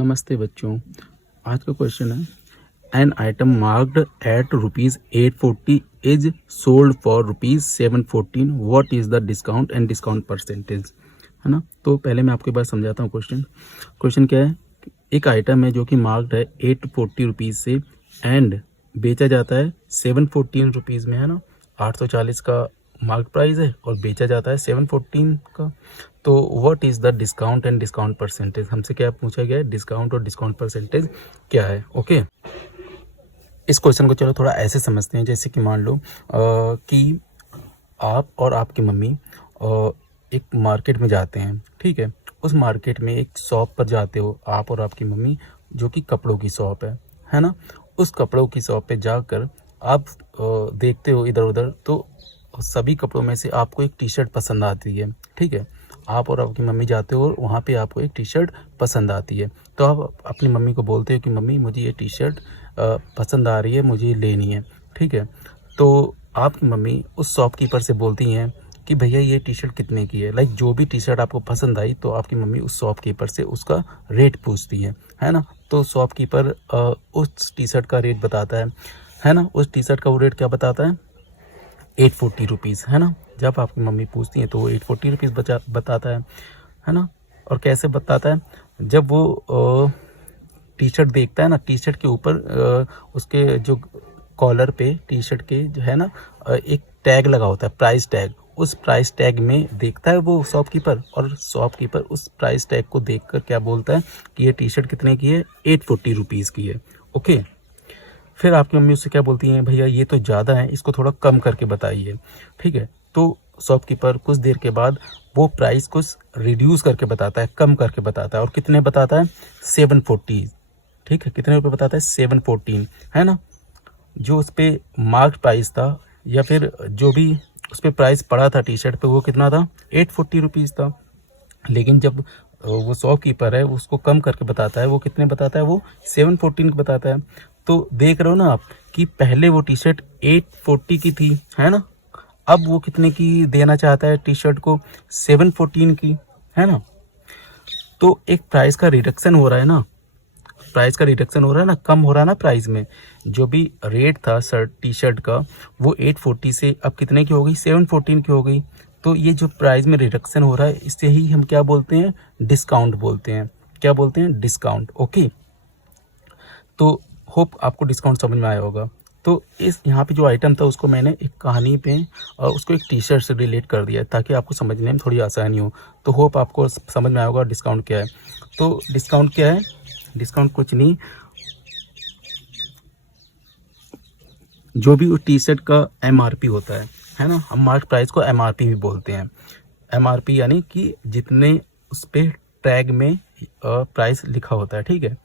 नमस्ते बच्चों। आज का क्वेश्चन है an item marked at ₹840 is sold for ₹714। What is the discount and discount percentage. है ना। तो पहले मैं आपके पास समझाता हूँ क्वेश्चन क्या है। एक आइटम है जो कि मार्क्ड है ₹840 से एंड बेचा जाता है ₹714 में, है ना। 840 का मार्क प्राइस है और बेचा जाता है 714 का। तो what is the discount and discount percentage, हमसे क्या पूछा गया है, डिस्काउंट और डिस्काउंट परसेंटेज क्या है। ओके, इस क्वेश्चन को चलो थोड़ा ऐसे समझते हैं। जैसे कि मान लो कि आप और आपकी मम्मी एक मार्केट में जाते हैं, ठीक है। उस मार्केट में एक शॉप पर जाते हो आप और आपकी मम्मी, जो कि कपड़ों की शॉप है ना। उस कपड़ों की शॉप पे जाकर आप देखते हो इधर उधर, तो सभी कपड़ों में से आपको एक टी शर्ट पसंद आती है, ठीक है। आप और आपकी मम्मी जाते हो और वहाँ पे आपको एक टी शर्ट पसंद आती है। तो आप अपनी मम्मी को बोलते हो कि मम्मी मुझे ये टी शर्ट पसंद आ रही है, मुझे ये लेनी है, ठीक है। तो आपकी मम्मी उस शॉपकीपर से बोलती हैं कि भैया ये टी शर्ट कितने की है। लाइक जो भी टी शर्ट आपको पसंद आई तो आपकी मम्मी उस शॉपकीपर से उसका रेट पूछती है ना। तो शॉपकीपर उस टी शर्ट का रेट बताता है ना। उस टी शर्ट का वो रेट क्या बताता है, ₹840, है ना। जब आपकी मम्मी पूछती है तो वो ₹840 बताता है ना। और कैसे बताता है, जब वो टी शर्ट देखता है ना, टी शर्ट के ऊपर उसके जो कॉलर पे टी शर्ट के जो है ना एक टैग लगा होता है, प्राइस टैग। उस प्राइस टैग में देखता है वो शॉपकीपर, और शॉपकीपर उस प्राइस टैग को देखकर क्या बोलता है कि ये टी शर्ट कितने की है, ₹840 की है। ओके, फिर आपकी मम्मी उससे क्या बोलती हैं, भैया ये तो ज़्यादा है, इसको थोड़ा कम करके बताइए, ठीक है। तो शॉपकीपर कुछ देर के बाद वो प्राइस को रिड्यूस करके बताता है, कम करके बताता है। और कितने बताता है, 740, ठीक है। कितने रुपए बताता है, 714, है ना। जो उस पर मार्क प्राइस था, या फिर जो भी उस पर प्राइस पड़ा था टी शर्ट पे, वो कितना था, ₹840 था। लेकिन जब वो शॉपकीपर है उसको कम करके बताता है, वो कितने बताता है, वो 714 बताता है। तो देख रहे हो ना आप कि पहले वो टी शर्ट 840 की थी, है ना। अब वो कितने की देना चाहता है टी शर्ट को, 714 की, है ना। तो एक प्राइस का रिडक्शन हो रहा है ना, प्राइस का रिडक्शन हो रहा है ना, कम हो रहा है ना प्राइस में। जो भी रेट था शर्ट टी शर्ट का, वो 840 से अब कितने की हो गई, 714 की हो गई। तो ये जो प्राइस में रिडक्शन हो रहा है, इससे ही हम क्या बोलते हैं, डिस्काउंट बोलते हैं। क्या बोलते हैं, डिस्काउंट। ओके, तो होप आपको डिस्काउंट समझ में आया होगा। तो इस यहाँ पे जो आइटम था उसको मैंने एक कहानी पे उसको एक टी शर्ट से रिलेट कर दिया, ताकि आपको समझने में थोड़ी आसानी हो। तो होप आपको समझ में आया होगा डिस्काउंट क्या है। तो डिस्काउंट क्या है, डिस्काउंट कुछ नहीं, जो भी उस टी शर्ट का MRP होता है ना। हम मार्क प्राइस को MRP भी बोलते हैं। MRP यानी कि जितने उस पे टैग में प्राइस लिखा होता है, ठीक है।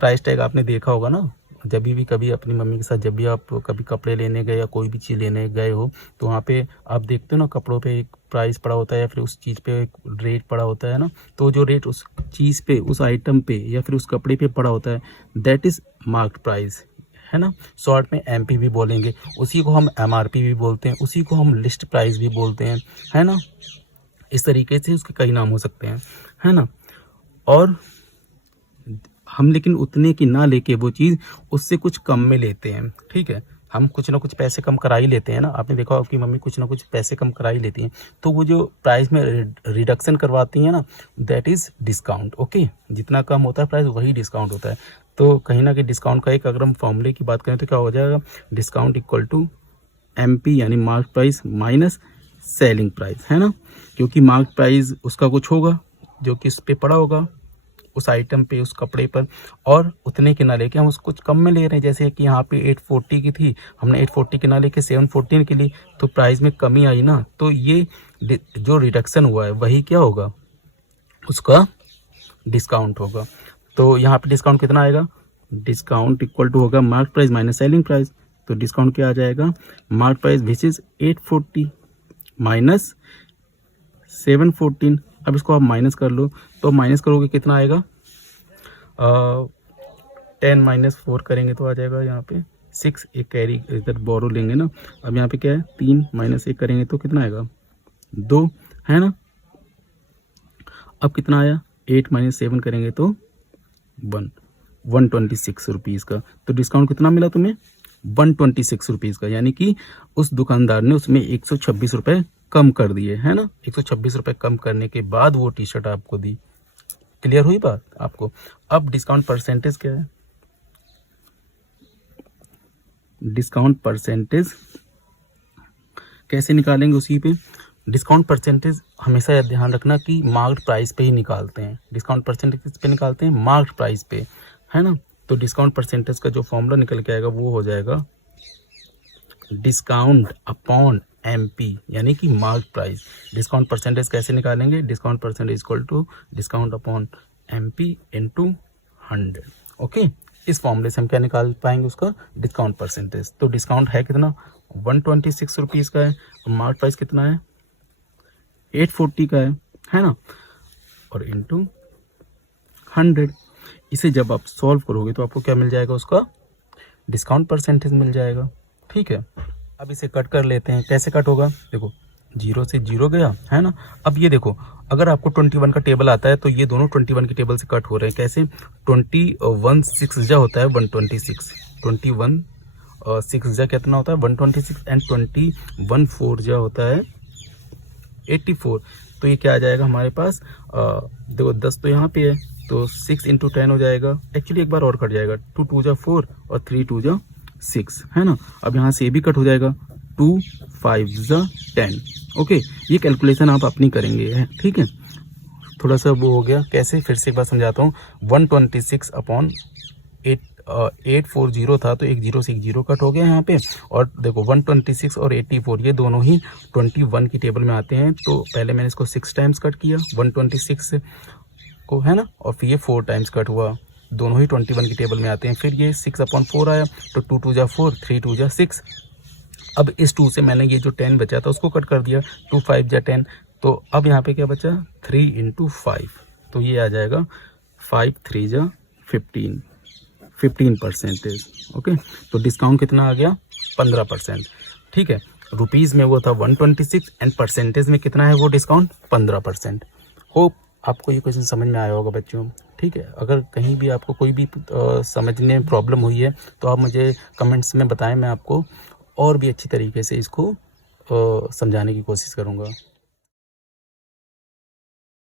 प्राइस टैग आपने देखा होगा ना, जब भी कभी अपनी मम्मी के साथ जब भी आप कभी कपड़े लेने गए या कोई भी चीज़ लेने गए हो, तो वहाँ पे आप देखते हो ना, कपड़ों पे एक प्राइस पड़ा होता है या फिर उस चीज़ पे एक रेट पड़ा होता है ना। तो जो रेट उस चीज़ पे, उस आइटम पे या फिर उस कपड़े पे पड़ा होता है, दैट इज़ मार्क प्राइस, है ना। शॉर्ट में MP भी बोलेंगे। उसी को हम MRP भी बोलते हैं, उसी को हम लिस्ट प्राइस भी बोलते हैं, है ना। इस तरीके से उसके कई नाम हो सकते हैं, है ना। और हम लेकिन उतने की ना लेके वो चीज़ उससे कुछ कम में लेते हैं, ठीक है। हम कुछ ना कुछ पैसे कम करा ही लेते हैं ना। आपने देखा होगा आपकी मम्मी कुछ ना कुछ पैसे कम करा ही लेती हैं। तो वो जो प्राइस में रिडक्शन करवाती हैं ना, दैट इज़ डिस्काउंट। ओके, जितना कम होता है प्राइस वही डिस्काउंट होता है। तो कहीं ना कहीं डिस्काउंट का एक अगर हम फॉर्मूले की बात करें तो क्या हो जाएगा, डिस्काउंट इक्वल टू MP यानी mark price minus selling price, है ना। क्योंकि मार्क प्राइस उसका कुछ होगा जो कि उस पर पड़ा होगा, उस आइटम पे, उस कपड़े पर, और उतने की ना लेके हम उसको कुछ कम में ले रहे हैं। जैसे कि यहाँ पे 840 की थी, हमने 840 की ना लेके 714 की ली, तो प्राइस में कमी आई ना। तो ये जो रिडक्शन हुआ है वही क्या होगा, उसका डिस्काउंट होगा। तो यहाँ पे डिस्काउंट कितना आएगा, डिस्काउंट इक्वल टू होगा mark price minus selling price. तो डिस्काउंट क्या आ जाएगा, mark price which is 840 minus 714। अब इसको आप माइनस कर लो, तो माइनस करोगे कितना आएगा, 10 माइनस 4 करेंगे तो आ जाएगा यहाँ पे 6। एक कैरी इधर बोरो लेंगे ना। अब यहाँ पे क्या है, 3 माइनस 1 करेंगे तो कितना आएगा, 2, है ना। अब कितना आया, 8 माइनस 7 करेंगे तो 126 रुपीज़ का। तो डिस्काउंट कितना मिला तुम्हें? 126 रुपीज़ का, यानी कि उस दुकानदार ने उसमें 126 रुपये कम कर दिए, है ना। 126 रुपये कम करने के बाद वो टी शर्ट आपको दी। क्लियर हुई बात आपको? अब डिस्काउंट परसेंटेज क्या है? डिस्काउंट परसेंटेज कैसे निकालेंगे उसी पे। डिस्काउंट परसेंटेज हमेशा याद ध्यान रखना कि मार्क्ड प्राइस पे ही निकालते हैं। डिस्काउंट परसेंटेज किस पे निकालते हैं? मार्क्ड प्राइस पे, है ना। तो डिस्काउंट परसेंटेज का जो फॉर्मूला निकल के आएगा वो हो जाएगा डिस्काउंट अपॉन MP, यानी कि मार्क प्राइस। डिस्काउंट परसेंटेज कैसे निकालेंगे? Discount percentage equal to discount upon MP into 100। Okay, इस फॉर्मूले से हम क्या निकाल पाएंगे? उसका डिस्काउंट परसेंटेज। तो डिस्काउंट है कितना? 126 रुपीज़ का है। मार्क प्राइस कितना है? 840 का है ना। और इंटू 100। इसे जब आप सॉल्व करोगे तो आपको क्या मिल जाएगा? उसका डिस्काउंट परसेंटेज मिल जाएगा। ठीक है, अब इसे कट कर लेते हैं। कैसे कट होगा? देखो, 0 से 0 गया, है ना। अब ये देखो, अगर आपको 21 का टेबल आता है तो ये दोनों 21 के टेबल से कट हो रहे हैं। कैसे? 21 6 जा होता है 126, 21 6 जा कितना होता है? 126, एंड 21 4 जा होता है 84। तो ये क्या आ जाएगा हमारे पास? देखो 10 तो यहाँ पे है, तो 6 इंटू 10 हो जाएगा। एक्चुअली एक बार और कट जाएगा, 2 2 जा 4 और 3 2 जा 6, है ना। अब यहाँ से ये भी कट हो जाएगा, 2 5 जा 10। ओके, ये कैलकुलेशन आप अपनी करेंगे, ठीक है। थोड़ा सा वो हो गया। कैसे? फिर से एक बार समझाता हूँ। 126 अपॉन 840 था, तो एक 0 से एक 0 कट हो गया यहाँ पे। और देखो 126 और 84 ये दोनों ही 21 की टेबल में आते हैं। तो पहले मैंने इसको 6 टाइम्स कट किया 126 को, है ना, और फिर ये 4 टाइम्स कट हुआ। दोनों ही 21 की टेबल में आते हैं। फिर ये 6/4 आया, तो 2 2 जा 4, 3 2 जा 6। अब इस 2 से मैंने ये जो 10 बचा था उसको कट कर दिया, 2 5 जा 10। तो अब यहाँ पे क्या बचा? 3 इंटू 5, तो ये आ जाएगा 5 3 जा 15 परसेंटेज। ओके, तो डिस्काउंट कितना आ गया? 15%। ठीक है, रुपीज़ में वो था 126 एंड परसेंटेज में कितना है वो डिस्काउंट? 15%। होप आपको ये क्वेश्चन समझ में आया होगा बच्चों। ठीक है, अगर कहीं भी आपको कोई भी समझने में प्रॉब्लम हुई है तो आप मुझे कमेंट्स में बताएं, मैं आपको और भी अच्छी तरीके से इसको समझाने की कोशिश करूँगा।